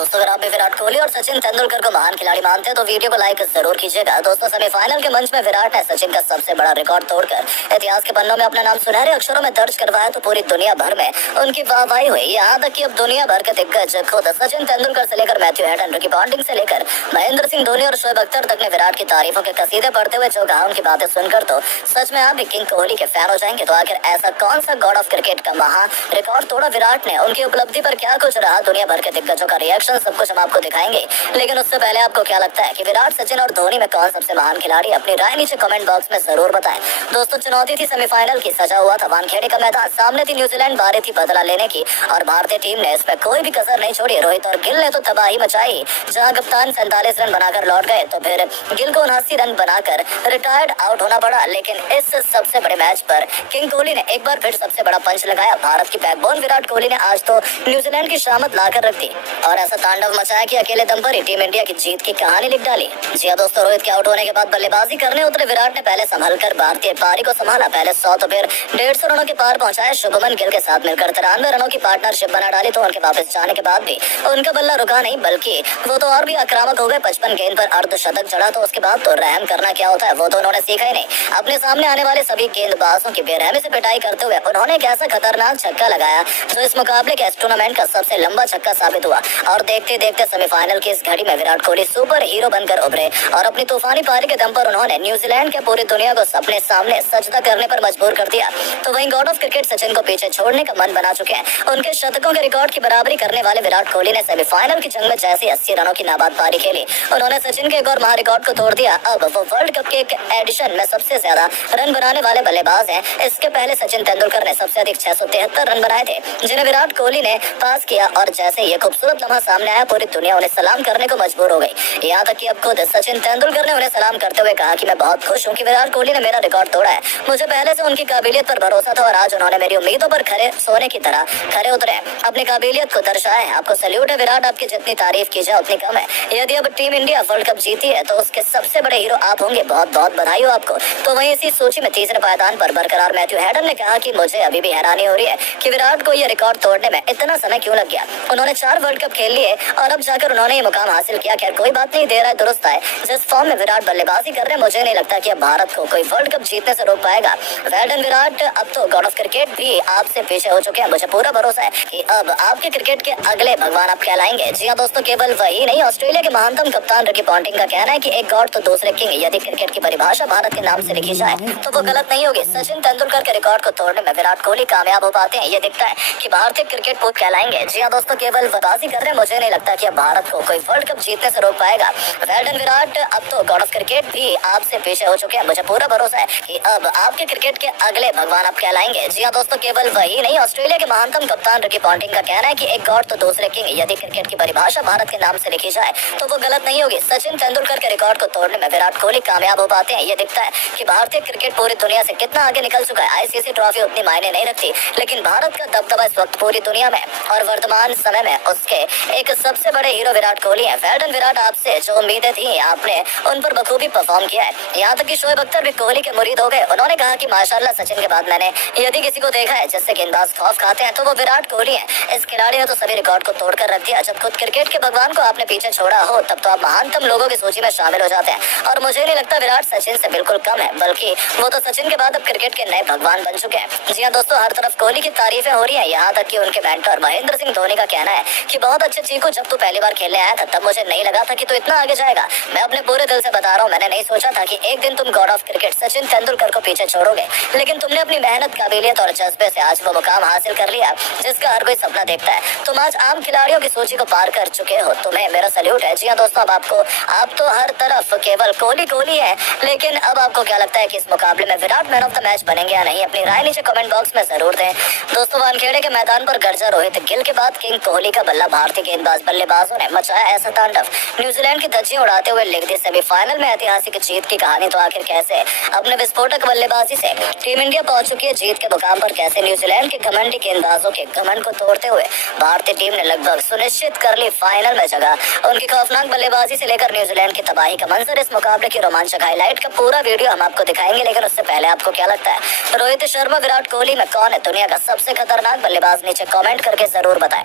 दोस्तों, अगर आप भी विराट कोहली और सचिन तेंदुलकर को महान खिलाड़ी मानते हैं तो वीडियो को लाइक जरूर कीजिएगा। दोस्तों, सेमीफाइनल के मंच में विराट ने सचिन का सबसे बड़ा रिकॉर्ड तोड़कर इतिहास के पन्नों में अपना नाम सुनहरे अक्षरों में दर्ज करवाया तो पूरी दुनिया भर में उनकी वाहवाही हुई। यहाँ तक कि अब दुनिया भर के दिग्गज खुद सचिन तेंदुलकर से लेकर मैथ्यू हेडन, रिकी पॉन्टिंग से लेकर महेंद्र सिंह धोनी और शोएब अख्तर तक ने विराट की तारीफों के कसीदे पढ़ते हुए जो कहा, उनकी बातें सुनकर तो सच में आप भी किंग कोहली के फैन हो जाएंगे। तो आखिर ऐसा कौन सा गॉड ऑफ क्रिकेट का महा रिकॉर्ड तोड़ा विराट ने, उनकी उपलब्धि पर क्या कुछ रहा दुनिया भर के दिग्गजों का रिएक्शन, सब कुछ हम आपको दिखाएंगे। लेकिन उससे पहले आपको क्या लगता है कि विराट, सचिन और धोनी में कौन सबसे महान खिलाड़ी? अपनी राय नीचे कमेंट बॉक्स में जरूर बताएं। दोस्तों, चुनौती थी सेमीफाइनल की, सजा हुआ था वानखेड़े का मैदान, सामने थी न्यूजीलैंड, बारी थी बदला लेने की और भारतीय टीम ने इसमें कोई भी कसर नहीं छोड़ी। रोहित और गिल ने तो तबाही मचाई। जहां कप्तान 47 रन बनाकर लौट गए तो फिर गिल को 79 रन बनाकर रिटायर्ड आउट होना पड़ा। लेकिन इस सबसे बड़े मैच पर किंग कोहली ने एक बार फिर सबसे बड़ा पंच लगाया। भारत की बैकबोन विराट कोहली ने आज तो न्यूजीलैंड की शामत लाकर रख दी और ऐसा तांडव मचाया कि अकेले दम पर ही टीम इंडिया की जीत की कहानी लिख डाली। जी हां दोस्तों, रोहित के आउट होने के बाद बल्लेबाजी करने उतरे विराट ने पहले संभलकर भारतीय पारी को संभाला। पहले 100 तो फिर 150 रनों के पार पहुंचाए। शुभमन गिल के साथ मिलकर 93 रनों की पार्टनरशिप बना डाली। तो उनके वापस जाने के बाद भी उनका बल्ला रुका नहीं, बल्कि वो तो और भी आक्रामक हो गए। 55 गेंद पर अर्धशतक जड़ा तो उसके बाद तो रहम करना क्या होता है वो तो उन्होंने सीखा ही नहीं। अपने सामने आने वाले सभी गेंदबाजों की बेरहमी से पिटाई करते हुए उन्होंने एक ऐसा खतरनाक छक्का लगाया जो इस मुकाबले के इस टूर्नामेंट का सबसे लंबा छक्का साबित हुआ। और देखते देखते सेमीफाइनल की इस घड़ी में विराट कोहली सुपर हीरो बनकर उभरे और अपनी तूफानी पारी के दम पर उन्होंने न्यूजीलैंड के पूरी दुनिया को अपने सामने सजदा करने पर मजबूर कर दिया। तो वहीं गॉड ऑफ क्रिकेट सचिन को पीछे छोड़ने का मन बना चुके हैं। उनके शतकों के रिकॉर्ड की बराबरी करने वाले विराट कोहली ने सेमीफाइनल की जंग में जैसे 80 रनों की नाबाद पारी खेली, उन्होंने सचिन के एक और महा रिकॉर्ड को तोड़ दिया। अब वो वर्ल्ड कप के एक एडिशन में सबसे ज्यादा रन बनाने वाले बल्लेबाज हैं। इसके पहले सचिन तेंदुलकर ने सबसे अधिक 673 रन बनाए थे, जिन्हें विराट कोहली ने पास किया। और जैसे ये खूबसूरत लम्हा सामने आया, पूरी दुनिया उन्हें सलाम करने को मजबूर हो गई। यहाँ तक कि अब खुद सचिन तेंदुलकर ने उन्हें सलाम करते हुए कहा कि मैं बहुत खुश हूँ कि विराट कोहली ने मेरा रिकॉर्ड तोड़ा है। मुझे पहले से उनकी काबिलियत पर भरोसा था और आज उन्होंने मेरी उम्मीदों पर खरे सोने की तरह खरे उतरे, अपनी काबिलियत को दर्शाया है। आपको सैल्यूट है विराट, आपकी जितनी तारीफ की जाए उतनी कम है। यदि अब टीम इंडिया वर्ल्ड कप जीती है तो उसके सबसे बड़े हीरो आप होंगे। बहुत बहुत बधाई हो आपको। तो वहीं इसी सूची में तीसरे पायदान पर बरकरार मैथ्यू हेडन ने कहा कि मुझे अभी भी हैरानी हो रही है कि विराट को यह रिकॉर्ड तोड़ने में इतना समय क्यों लग गया। उन्होंने 4 वर्ल्ड कप खेल लिए और अब जाकर उन्होंने ये मुकाम हासिल किया। खैर कोई बात नहीं, दे रहा है दुरुस्त है। जिस फॉर्म में विराट बल्लेबाजी कर रहे हैं, मुझे नहीं लगता कि अब भारत को कोई वर्ल्ड कप जीतने से रोक पाएगा। वेल विराट, अब तो गॉड ऑफ क्रिकेट भी आपसे पीछे हो चुके हैं। मुझे पूरा भरोसा है कि अब आपके क्रिकेट के अगले भगवान आप कहलाएंगे। जी हाँ दोस्तों, केवल वही नहीं, ऑस्ट्रेलिया के महानतम कप्तान रिकी पॉन्टिंग का कहना है कि एक गॉड तो दूसरे किंग। यदि क्रिकेट की परिभाषा भारत के नाम से लिखी जाए तो वो गलत नहीं होगी। सचिन तेंदुलकर के रिकॉर्ड को तोड़ने में विराट कोहली कामयाब हो पाते हैं, ये दिखता है कि भारतीय क्रिकेट पूत कहलाएंगे। जी हाँ दोस्तों, केवल बल्लेबाजी कर रहे हैं, मुझे नहीं लगता कि अब भारत को कोई वर्ल्ड कप जीतने से रोक पाएगा। वेल डन विराट, अब तो गॉड ऑफ क्रिकेट भी आपसे पीछे हो चुके हैं। मुझे पूरा भरोसा है कि अब आपके क्रिकेट के अगले भगवान आप कहलाएंगे। जी हाँ दोस्तों, केवल वही नहीं, ऑस्ट्रेलिया के महानतम कप्तान रिकी पॉन्टिंग का कहना है कि एक गॉड तो दूसरे किंग। यदि क्रिकेट की परिभाषा भारत के नाम से लिखी जाए तो वो गलत नहीं होगी। सचिन तेंदुलकर के रिकॉर्ड को तोड़ने में विराट कोहली कामयाब हो पाते हैं, ये दिखता है कि भारतीय क्रिकेट पूरी दुनिया से कितना आगे निकल चुका है। आईसीसी ट्रॉफी उतनी मायने नहीं रखती, लेकिन भारत का दबदबा इस वक्त पूरी दुनिया में और वर्तमान समय में उसके एक सबसे बड़े हीरो विराट कोहली है। वेल डन विराट, आपसे जो उम्मीदें थी आपने उन पर बखूबी परफॉर्म किया है। यहाँ तक कि शोएब अख्तर भी कोहली के मुरीद हो गए। उन्होंने कहा कि माशाल्लाह, सचिन के बाद मैंने यदि किसी को देखा है जिससे गेंदबाज खौफ खाते हैं तो वो विराट कोहली है। इस खिलाड़ी ने तो सभी रिकॉर्ड को तोड़कर रख दिया। जब खुद क्रिकेट के भगवान को आपने पीछे छोड़ा हो तब तो आप महानतम लोगों की सूची में शामिल हो जाते हैं। और मुझे नहीं लगता विराट सचिन से बिल्कुल कम है, बल्कि वो तो सचिन के बाद अब क्रिकेट के नए भगवान बन चुके हैं। जी हाँ दोस्तों, हर तरफ कोहली की तारीफें हो रही है। यहाँ तक कि उनके मेंटर महेंद्र सिंह धोनी का कहना है कि बहुत अच्छे चीकू, जब तू पहली बार खेलने आया था तब मुझे नहीं लगा था कि तू इतना आगे जाएगा। मैं अपने पूरे दिल से बता रहा हूँ, मैंने नहीं सोचा था कि एक दिन तुम God of cricket Sachin Tendulkar को पीछे छोड़ोगे, लेकिन तुमने अपनी मेहनत, काबिलियत और जज्बे से आज वो मुकाम हासिल कर लिया जिसका हर कोई सपना देखता है। तुम आज आम खिलाड़ियों की सूची को पार कर चुके हो, तुम्हें मेरा सैल्यूट है। जी हाँ दोस्तों, अब आप तो हर तरफ केवल कोहली कोहली है, लेकिन अब आपको क्या लगता है कि इस मुकाबले में Virat man of the match बनेंगे या नहीं? अपनी राय नीचे कमेंट बॉक्स में जरूर दें। दोस्तों, वानखेड़े के मैदान पर गर्जा रोहित गिल के बाद किंग कोहली का बल्ला भारतीय गेंदबाज बल्लेबाजों ने मचाया ऐसा तांडव, न्यूजीलैंड की धज्जियां उड़ाते हुए लिख दी सेमीफाइनल में ऐतिहासिक जीत की कहानी। तो आखिर कैसे अपने विस्फोटक बल्लेबाजी से टीम इंडिया पहुंच चुकी है जीत के मुकाम पर, कैसे न्यूजीलैंड के घमंडी गेंदबाजों के घमंड को तोड़ते हुए भारतीय टीम ने लगभग सुनिश्चित कर ली फाइनल में जगह। उनकी खौफनाक बल्लेबाजी से लेकर न्यूजीलैंड की तबाही का मंजर, इस मुकाबले की रोमांचक हाईलाइट का पूरा वीडियो हम आपको दिखाएंगे। लेकिन उससे पहले आपको क्या लगता है, रोहित शर्मा विराट कोहली में कौन है दुनिया का सबसे खतरनाक बल्लेबाज? नीचे कमेंट करके जरूर बताएं।